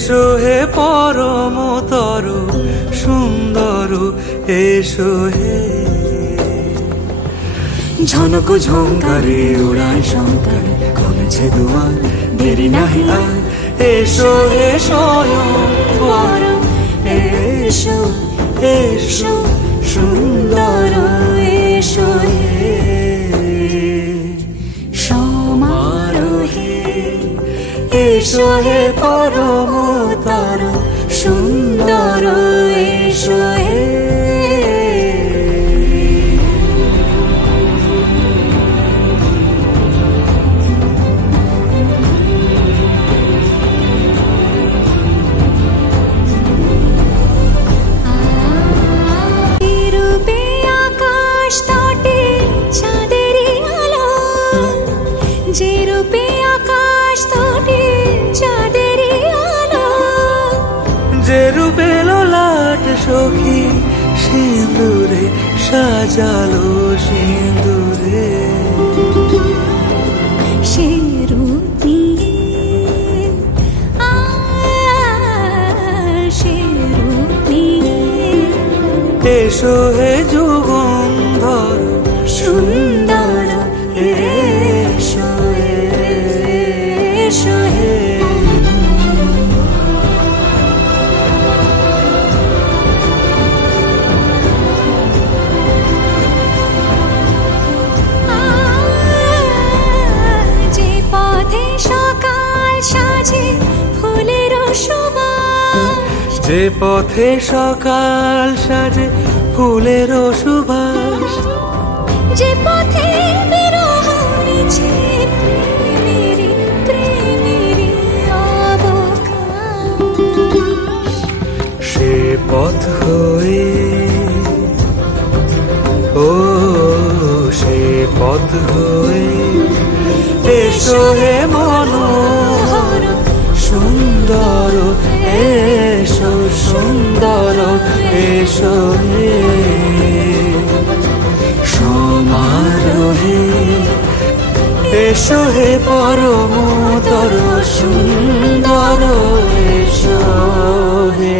এসো হে পরমতর সুন্দর, এসো হে। ঝনক ঝঙ্কারে উড়ায় শঙ্কারে, কমেছে দুয়ার, দেরি নাহি আর। এসো হে স্বয়ং পরম, এসো এসো সুন্দর, এসো হে সমারোহে। এসো হে পরমতর সুন্দর, এসো হে। যে রূপে আকাশ তটে চাঁদেরই আলো, যে রূপে ললাট সখী সিঁদুরে সাজালো সিঁদুরে। সে রূপ নিয়ে, সে রূপ নিয়ে এসো হে যুগন্ধর সুন্দর, এসো এসো হে। যে পথে সকাল সাজে ফুলের সুবাস, যে পথে সকাল সাজে ফুলের সুবাস, যে পথে বিরহ মিছে প্রেমেরই প্রেমেরই অবকাশ। সে পথ হয়ে, ও সে পথ হয়ে এসো হে মনোহর সুন্দর, এসো সুন্দর, এসো হে সমারোহে। এসো হে পরমতর সুন্দর, এসো হে।